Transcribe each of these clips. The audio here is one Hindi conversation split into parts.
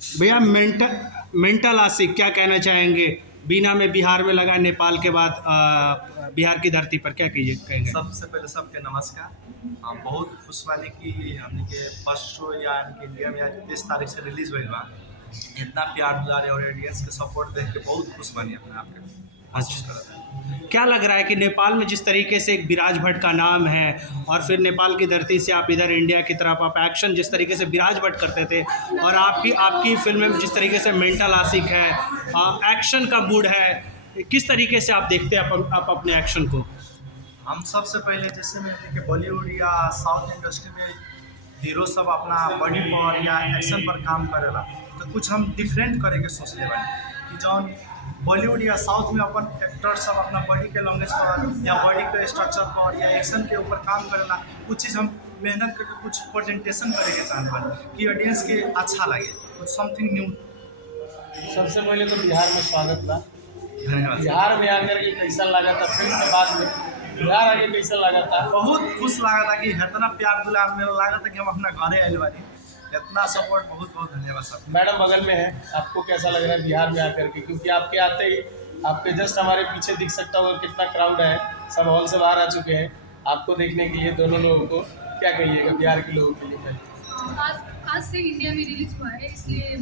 भैया मेंटल आशिक क्या कहना चाहेंगे? बीना में बिहार में लगा, नेपाल के बाद बिहार की धरती पर क्या कहेंगे? सबसे पहले सबके नमस्कार। हम बहुत खुश बानी कि हमने के फर्स्ट शो या इंडिया में आज 23 तारीख से रिलीज हुई बा। इतना प्यार दुलारे और ऑडियंस के सपोर्ट देख के बहुत खुश बानी अपने आप के महसूस करत है। क्या लग रहा है कि नेपाल में जिस तरीके से एक विराज भट्ट का नाम है और फिर नेपाल की धरती से आप इधर इंडिया की तरफ आप एक्शन जिस तरीके से विराज भट्ट करते थे और आपकी फिल्म में जिस तरीके से मेंटल आशिक है, एक्शन का मूड है, किस तरीके से आप देखते हैं आप अपने एक्शन को? हम सबसे पहले जैसे में कि बॉलीवुड या साउथ इंडस्ट्री में हीरो सब अपना बॉडी पर या एक्शन पर काम करेला, तो कुछ हम डिफरेंट करे के सोचले बानी कि जौन बॉलीवुड या साउथ में अपन एक्टर सब अपना बॉडी के लॉन्गेज पर या बॉडी के स्ट्रक्चर पर या एक्शन के ऊपर काम करेला, कुछ चीज़ हम मेहनत करके कुछ प्रेजेंटेशन करे के चाहते बानी कि ऑडियंस के अच्छा लगे, कुछ समथिंग न्यू। सबसे पहले तो बिहार में स्वागत था। धन्यवाद। बिहार में आकर के कैसा लगा था, फिल्म के बाद में बिहार आके कैसा लगा था? बहुत खुश लगा था कि इतना प्यार दुलार मेरा लगा था कि हम अपना घरे आए बानी। इतना सपोर्ट, बहुत बहुत धन्यवाद सर। मैडम बगल में है, आपको कैसा लग रहा है बिहार में आकर के? क्योंकि आपके आते ही आपके जस्ट हमारे पीछे दिख सकता होगा कितना क्राउड है, सब हॉल से बाहर आ चुके हैं आपको देखने के लिए। दोनों लोगों को क्या कहिएगा बिहार के लोगों के लिए? आज से इंडिया में रिलीज हुआ है, इसलिए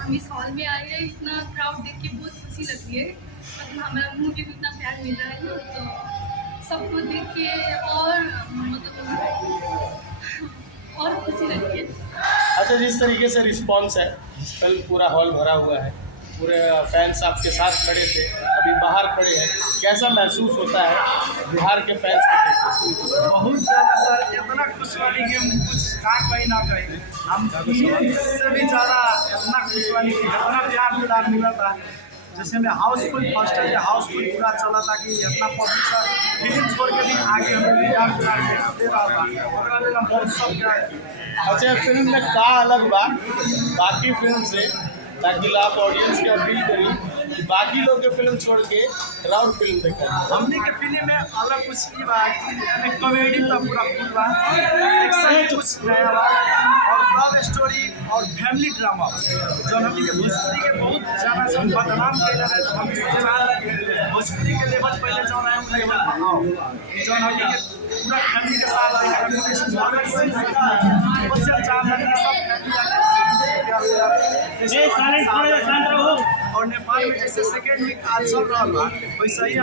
हम इस हॉल में आए हैं। इतना क्राउड देख के बहुत खुशी लग रही है। मतलब हमारा मूवी को इतना प्यार मिल रहा है ना, तो सबको देख के और मतलब और खुशी लग रही है। अच्छा, जिस तरीके से रिस्पॉन्स है, कल पूरा हॉल भरा हुआ है, पूरे फैंस आपके साथ खड़े थे, अभी बाहर खड़े हैं, कैसा महसूस होता है बिहार के फैंस को देखते? बहुत ज़्यादा सर, इतना खुश वाली कि हम कुछ कहीं ना कहीं हम से भी ज़्यादा इतना खुश वाली कि इतना प्यार दुलार मिला था। जैसे में हाउसफुल फर्स्ट टाइम हाउसफुल पूरा चला था कि इतना पब्लिक सर फिल्म छोड़ के भी आगे हमें प्यार दुलार दे रहा था, ओकरा लेल हम बहुत सब जाए। अच्छा, फिल्म में का अलग बा बाकी फिल्म से, ताकि आप ऑडियंस के अपील करी कि बाकी लोग के फिल्म छोड़ के राउंड फिल्म देखें? हमने के फिल्म में अलग कुछ ये बा कि कॉमेडी तो पूरा फुल बा, एक्शन कुछ नया बा और लव स्टोरी और फैमिली ड्रामा जो हमने के भोजपुरी के बहुत ज़्यादा सब बदनाम कैले रहे। तो हम सोचे भोजपुरी के लेवल पहले जो है उन लेवल पर आओ, जो हमने के पूरा फैमिली के साथ और नेपाल में जैसे सेकेंड वीक आज चल रहा है वैसे ही